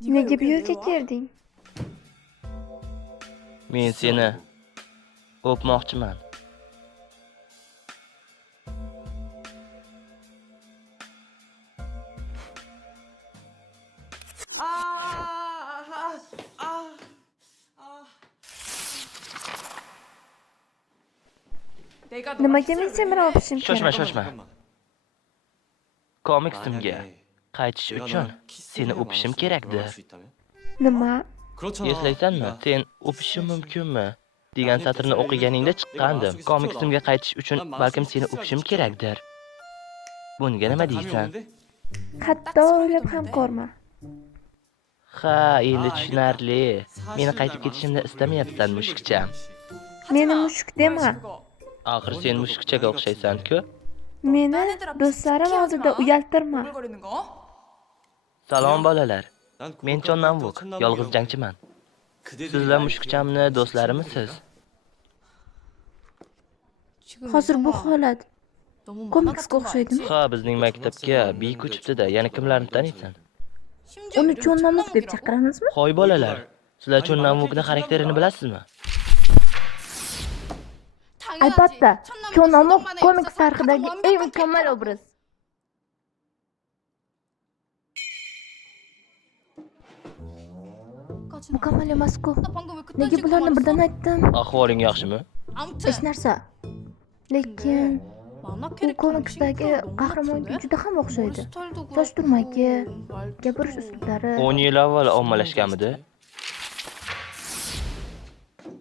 Nega bu yerga kelding? Men seni o'pmoqchiman. Nimaga men seni o'pishim kerak? Shoshma. Komiksimga qaytish uchun seni o'pishim kerakdi. Nima? Eslaysanmi? Sen o'pishim mumkinmi degan satrni o'qiganingda chiqqandim. Komiksimga qaytish uchun balkim seni o'pishim kerakdir. Bunga nima deysan? Hatto o'ylab ham ko'rma. Ha, endi tushunarli. Meni qaytib ketishimni istamayapsan, mushukcham. Meni mushuk dema. Axir sen mushukchaga o'xshaysan-ku. Meni do'stlarim oldida uyaltirma. Salom bolalar. Men Chonnamvuk, yolg'iz jangchiman. Sizlar mushukchamni do'stlarimisiz? Hozir bu holat komiksga o'xshaydimi? Ha, bizning maktabga Bi ko'chibdi-da. Yana kimlarni taniysan? Uni Chonnamvuk deb chaqiramizmi? Hoy bolalar, sizlar Chonnamvukning xarakterini bilasizmi? Albatta, Chonnamvuk komiks tarixidagi eng mukammal obraz. Mukammal emas-ku. Nega bularni birdan aytdim? Ahvoling yaxshimi? Hech narsa. Lekin u komiksdagi qahramonga juda ham o'xshaydi. Soch turmagi, gapirish uslublari. 10 yil avval ommalashganmidi?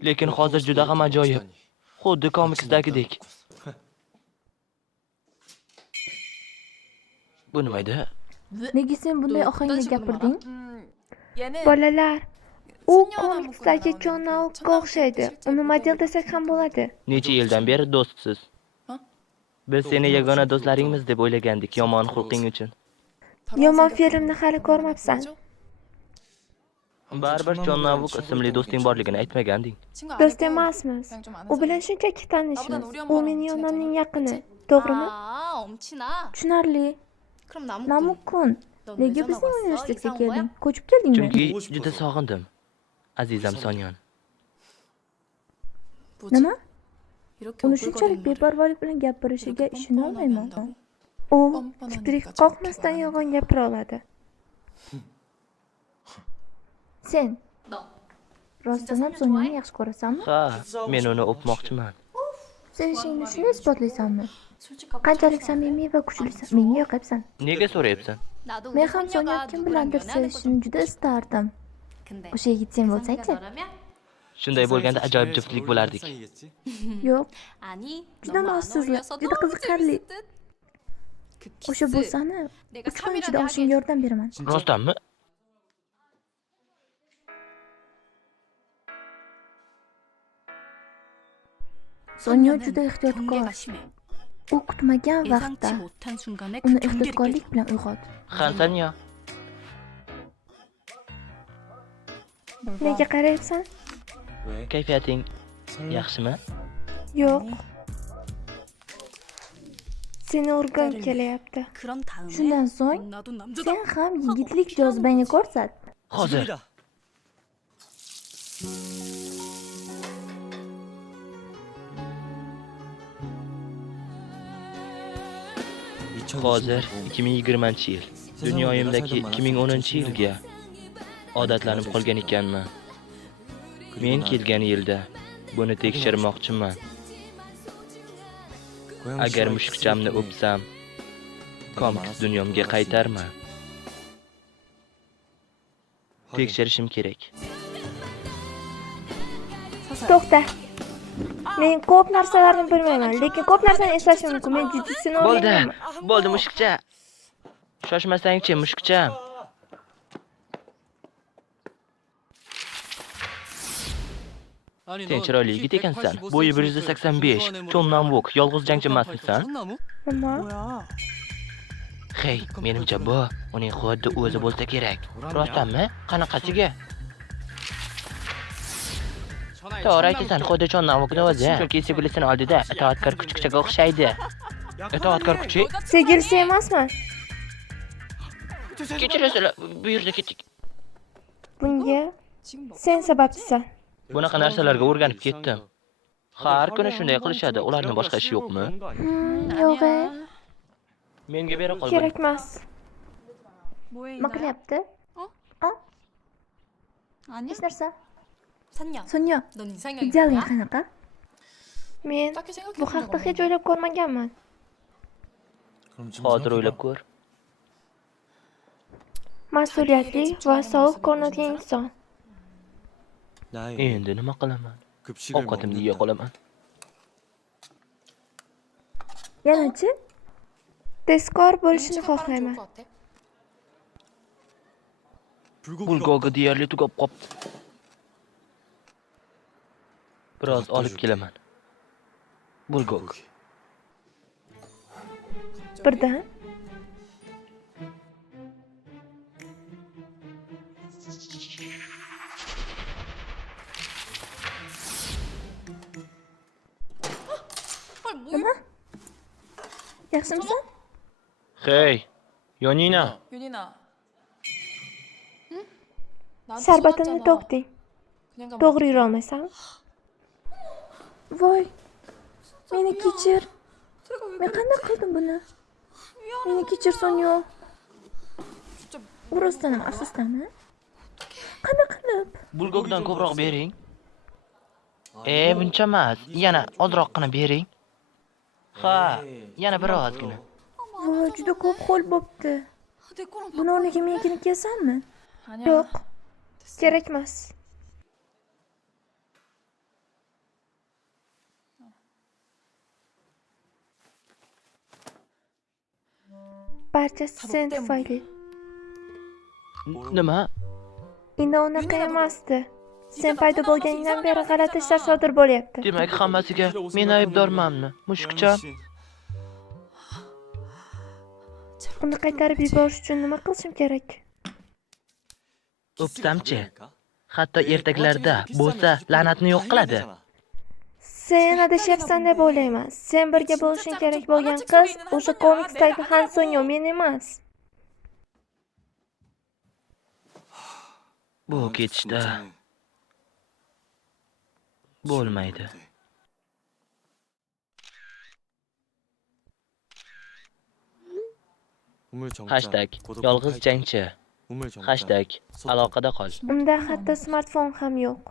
Lekin hozir juda ham ajoyib. Xuddi komiksdagidek. Bu nima edi? Nega sen bunday ohangda gapirding? Bolalar, u komiksdagi Chonnamvukka o'xshaydi. Uni model desak ham bo'ladi. Necha yildan beri do'stsiz? Biz seni yagona do'stlaringmiz deb o'ylagandik yomon xulqing uchun. Yomon filmni hali ko'rmabsan. Baribir Chonnamvuk ismli do'sting borligini aytmaganding. Do'st emasmiz. U bilan shunchaki tanishmiz. U mening onamning yaqini. To'g'rimi? Tushunarli. Namukun, nega bizning universitetga kelding? Ko'chib keldingmi? Chunki juda sog'indim. Azizam Sonyon. Nima? Uni shunchalik beparvolik bilan gapirishiga ishona olmayman. U fikriga qoqmasdan yolg'on gapira oladi. Sen rostdan ham Sonyani yaxshi ko'rasanmi? Ha, men uni o'pmoqchiman. Sevishingni shuni isbotlaysanmi? Qanchalik samimiy va kuchlisan, menga yoqibsan. Nega so'rayapsan? Men ham Sonya kim bilandir sevishishni juda istardim. O'sha yigit sen bo'lsang-chi? Shunday bo'lganda ajoyib juftlik bo'lardik. Yo'q. Juda mossizlar, juda qiziqarli. O'sha bo'lsani, 3 kun ichida olishimga yordam beraman. Rostdanmi? Sonya juda ehtiyotkor. U kutmagan vaqtda uni ehtiyotkorlik bilan uyg'ot. Xansanya. Nega qarayapsan? Kayfiyating yaxshimi? Yo'q. Seni urgim kelyapti. Shundan so'ng sen ham yigitlik jozibangni ko'rsat. Hozir. Hozir 2020-yil. Dunyoyimdagi 2010-yilga odatlanib qolgan ekanman. Men kelgan yilda buni tekshirmoqchiman. Agar mushukchamni o'psam, komiks dunyomga qaytarman. Tekshirishim kerak. To'xta. Men ko'p narsalarni bilmayman, lekin ko'p narsani eslashim mumkin. Men jujitsini o'rganaman. Bo'ldi mushukcha. Shoshmasang-chi mushukcham. Sen chiroyli yigit ekansan. Bo'yi 185. Chonnamvuk, yolg'iz jangchi emasmisan? Nima? Hey, menimcha bu uning xuddi o'zi bo'lsa kerak. Rostdanmi? Qanaqasiga? To'g'ri aytasan, xuddi Chonnamvukning o'zi. Chunki sevgilisini oldida itoatkor kuchukchaga o'xshaydi. Itoatkor kuchuk? Sevgilisi emasmi? Kechirasizlar, bu yerda ketdik. Bunga sen sababchisan. Bunaqa narsalarga o'rganib ketdim. Har kuni shunday qilishadi. Ularning boshqa ishi yo'qmi? Yo'q. Menga bera qol. Kerak emas. Nima qilyapti? Hech narsa. Sonya, idealing qanaqa? Men bu haqda hech o'ylab ko'rmaganman. Hozir o'ylab ko'r. Mas'uliyatli va sovuq ko'rinadigan inson. Endi nima qilaman? Ovqatimni yeya qolaman. Yana-chi? Tezkor bo'lishini xohlayman. Bulgogi deyarli tugab qopti. Biroz olib kelaman. Bulgog. Birdan nima? Yaxshimisan? Hey, Yonina. Sharbatimni to'kding. To'g'ri yura olmaysanmi? Voy, meni kechir. Men qanday qildim buni? Meni kechir, Sonya. Urusdan ham afsusdaman. Qanday qilib? Bulgogdan ko'proq bering. Buncha emas. Yana ozroqgina bering. Ha, yana birozgina. Voy, juda ko'p qo'l bo'pti. Buni o'rniga menikini kesasanmi? Yo'q. Kerak emas. Barchasi sen tufayli. Nima? Endi unaqa emasdi. Sen paydo bo'lganingdan beri g'alati ishlar sodir bo'lyapti. Demak, hammasiga men aybdormanmi? Mushukcha. Uni qaytarib yuborish uchun nima qilishim kerak? O'psamchi. Hatto ertaklarda bo'lsa la'natni yo'q qiladi. Sen adashyapsan deb o'ylayman. Sen birga bo'lishing kerak bo'lgan qiz o'sha komiksdagi Han Sonyo, men emas. Bu ketishda bo'lmaydi. #yolg'iz jangchi. #aloqada qol. Unda hatto smartfon ham yo'q.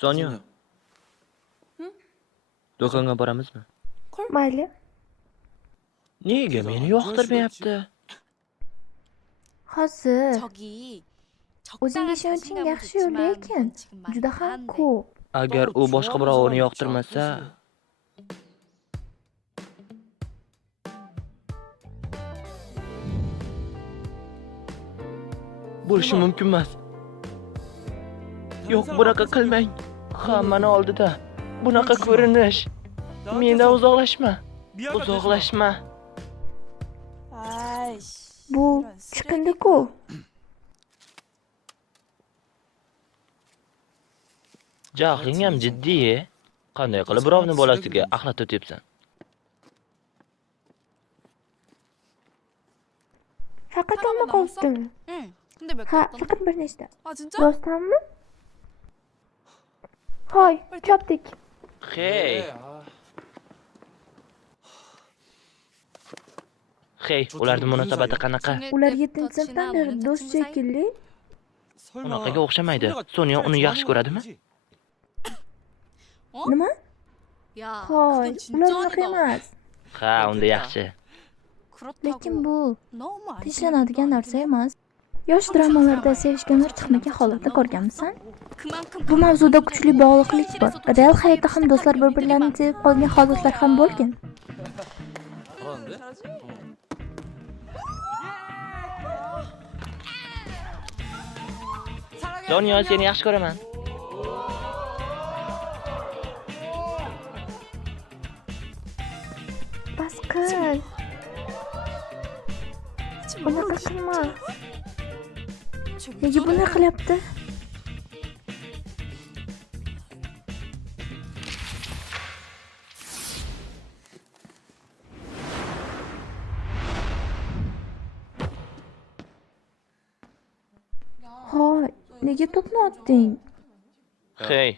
Sonya. Do'konga boramizmi? Mayli. Nega meni yoqtirmayapti? Hozir. O'zing ishonching yaxshi-yu, lekin juda ham ko'p. Agar u boshqa birovni yoqtirmasa, bo'lishi mumkin emas. Yo'q, bunaqa qilmang. Hammani oldida bunaqa ko'rinish. Mendan uzoqlashma. Uzoqlashma. Bu chiqindi-ku. Jahling ham jiddiy. Qanday qilib birovni bolasiga axlat o'tyapsan? Faqat olma qolibdimi? Ha, faqat bir nechta. Rostdanmi? Hoy, chopdik. Hey, ularning munosabati qanaqa? Ular 7-sinfdan beri do'st shekilli. Unaqaga o'xshamaydi. Sonya uni yaxshi ko'radimi? Nima? Hoy, ular unaqa emas. Ha, unda yaxshi. Lekin bu tinchlanadigan narsa emas. Yosh dramalarda sevishga nur chiqmagan holatni ko'rganmisan? Bu mavzuda kuchli bog'liqlik bor. Real hayotda ham do'stlar bir-birlarini sevib qolgan holatlar ham bo'lgan. Sonya, seni yaxshi ko'raman. Bas qil. Unaqa qilma. Nega buni qilyapti? Hoy, nega to'pni otding? Hey.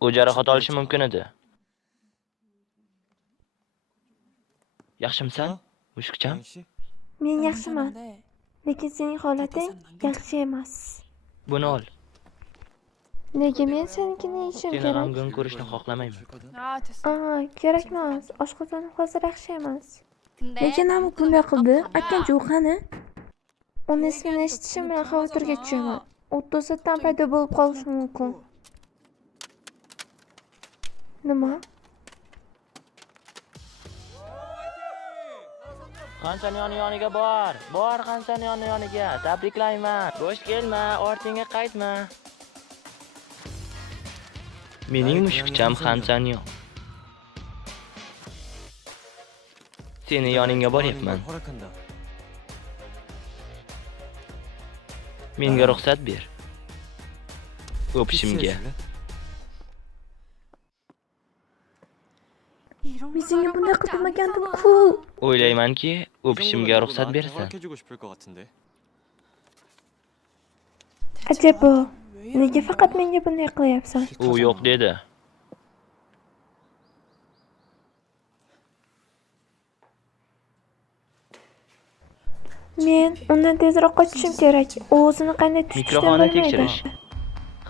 U jarohat olishi mumkin edi. Yaxshimisan, mushukcham? Men yaxshiman, lekin sening holating yaxshi emas. Buni ol. Nega men senikini yeyishim Seni kerak? g'amgin ko'rishni xohlamayman. Kerak emas. Oshqozonim hozir yaxshi emas. Nega Namuk bunday qildi? Aytgancha u qani? Uni ismini eshitishim bilan xavotirga tushaman. U to'satdan paydo bo'lib qolishi mumkin. Nima? Xansan yoniga bor. Bor Xansan yoniga. Tabriklayman. Bo'sh kelma, ortingga qaytma. Mening mushukcham Xansanyo. Seni yoningga boryapman. Menga ruxsat ber. O'pishimga. Men senga bunday qilmagandim-ku. O'ylaymanki, o'pishimga ruxsat berasan. Ajabo. Nega faqat menga bunday qilyapsan? U yo'q dedi. Men undan tezroq qochishim kerak. U o'zini qanday tutishni Mikrofonni bilmaydi. tekshirish.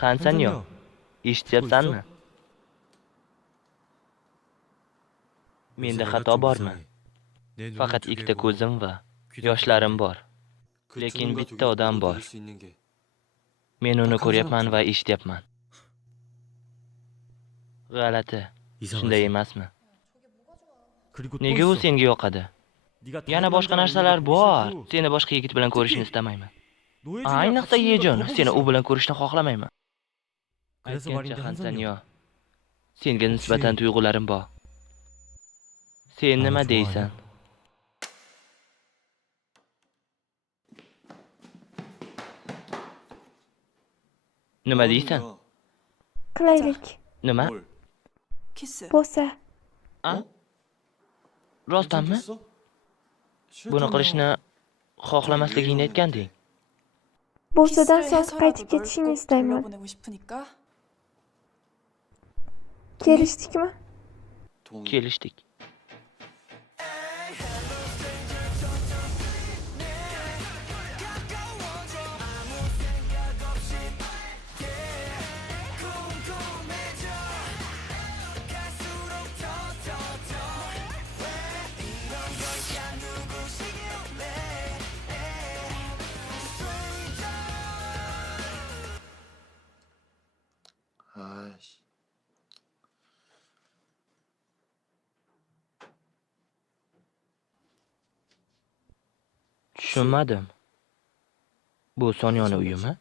Xansanyo, eshityapsanmi? Menda xato bormi? Faqat ikkita ko'zim va yoshlarim bor. Lekin bitta odam bor. Men uni ko'ryapman va eshityapman. G'alati. Shunday emasmi? Nega u senga yoqadi? Yana boshqa narsalar bor. Seni boshqa yigit bilan ko'rishni istamayman. Ayniqsa Yejon, seni u bilan ko'rishni xohlamayman. Aytgancha Xansanyo, senga nisbatan tuyg'ularim bor. Sen nima deysan? Nima deysan? Qilaylik. Nima? Bo'lsa. Rostdanmi? Buni qilishni xohlamasligingni aytganding. Bo'lsadan so'ng qaytib ketishini istayman. Kelishdikmi? Kelishdik. 아이씨. Tushunmadim. Bu Sonyoni uyimi?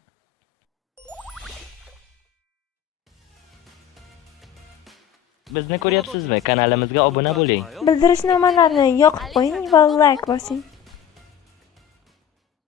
Bizni ko'ryapsizmi? Kanalimizga obuna bo'ling. Bildirishnomalarni yoqib qo'ying va like bosing.